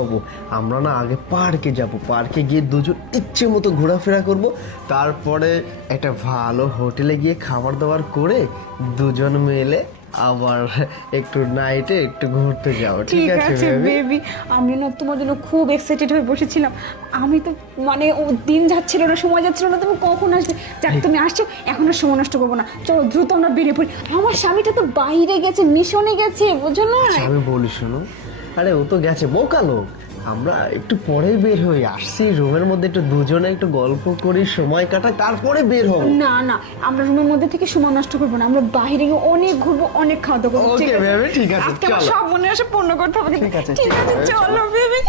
হবো। আমরা না আগে পার্কে যাব, পার্কে গিয়ে দুজন ইচ্ছে মতো ঘোরাফেরা করব, তারপরে একটা ভালো হোটেলে গিয়ে খাবার দাবার করে দুজন মিলে আবার একটু নাইটে একটু ঘুরতে যাবো। ঠিক আছে বেবি, আমি না তোমার জন্য খুব এক্সাইটেড হয়ে বসেছিলাম। আমি তো মানে ও দিন যাচ্ছিল না, সময় যাচ্ছিল না, তুমি কখন আসবে। যাক তুমি আসছো, এখন আর সময় নষ্ট করবো না, চলো দ্রুত আমরা বেরিয়ে পড়ি। আমার স্বামীটা তো বাইরে গেছে, মিশনে গেছে, বুঝো না। আমি বলি শোনো, আরে ও তো গেছে বোকা লোক, আমরা একটু পরেই বের হয়ে আসছি, রুমের মধ্যে একটু দুজনে একটু গল্প করি, সময় কাটাই, তারপরে বের হবো। না না, আমরা রুমের মধ্যে থেকে সময় নষ্ট করবো না, আমরা বাইরে গিয়ে অনেক ঘুরবো, অনেক খাওয়া দাওয়া করবো। ওকে বেবি, ঠিক আছে, আজকে আমার চলো। সব মনে আসে পূর্ণ করতে হবে। ঠিক আছে, ঠিক আছে, ঠিক আছে, চলো বেবি।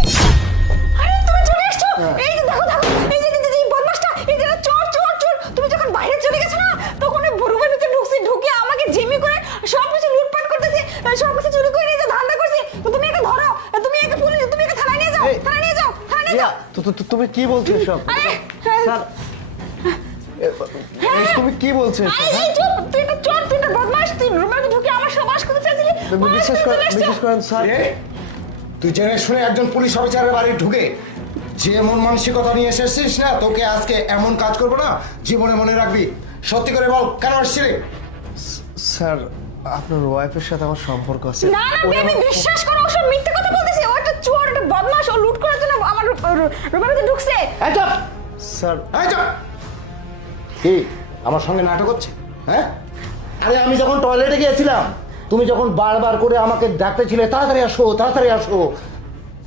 আরে তুমি চলে এসছো, এই যে দেখো দেখো, এই যে এই বদমাশটা, এই যে চোর চোর চোর। তুমি যখন বাইরে চলে গেছো না, তখন ওই রুমের ভিতরে ঢুকছি, ঢুকে আমাকে জিম্মি করে সব কিছু লুটপাট করতেছে, সব কিছু চুরি করে নিয়ে ধান্দা করছি। তো তুমি একে ধরো, তুমি একে পুলিশ, তুমি একে থানায় নিয়ে যাও, থানায় নিয়ে যাও, থানায় নিয়ে যাও। তুমি কি বলছো সব? আরে স্যার, তুমি কি বলছো এসব? এই চুপ, তুই একটা চোর, তুই একটা বদমাশ, তুই রুমের ভিতরে ঢুকে আমার সব আশ করতে চাইছিলি। বিশ্বাস করেন স্যার, তুই জেনে শুনে একজন পুলিশ অফিসারের বাড়ি ঢুকে যে এমন মানসিকতা নিয়ে এসেছিস না, তোকে আজকে এমন কাজ করবো না, জীবনে মনে রাখবি। সত্যি করে বল, কেন আসছিলি? স্যার আপনার ওয়াইফের সাথে আমার সম্পর্ক আছে। না না বেবি, বিশ্বাস করো, ও সব মিথ্যে কথা বলতেছে। ও একটা চোর, একটা বদমাশ, ও লুট করার জন্য আমার রুমের ভিতরে ঢুকছে। এই চুপ! স্যার এই চুপ! কি আমার সঙ্গে নাটক হচ্ছে? হ্যাঁ, আরে আমি যখন টয়লেটে গিয়েছিলাম, তুমি যখন বারবার করে আমাকে ডাকতেছিলে তাড়াতাড়ি আসো তাড়াতাড়ি আসো,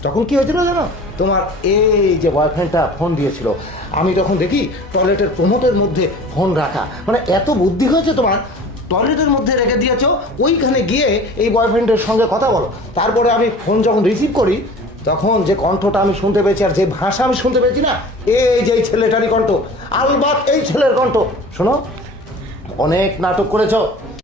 তখন কি হয়েছিল জানো? তোমার এই যে বয়ফ্রেন্ডটা ফোন দিয়েছিল, আমি তখন দেখি টয়লেটের প্রমোটের মধ্যে ফোন রাখা। মানে এত বুদ্ধি হয়েছে তোমার, টয়লেটের মধ্যে রেখে দিয়েছো, ওইখানে গিয়ে এই বয়ফ্রেন্ডের সঙ্গে কথা বলো। তারপরে আমি ফোন যখন রিসিভ করি, তখন যে কণ্ঠটা আমি শুনতে পেয়েছি আর যে ভাষা আমি শুনতে পেয়েছি না, এই যে এই ছেলেটারই কণ্ঠ, আলবাত এই ছেলের কণ্ঠ। শোনো, অনেক নাটক করেছো,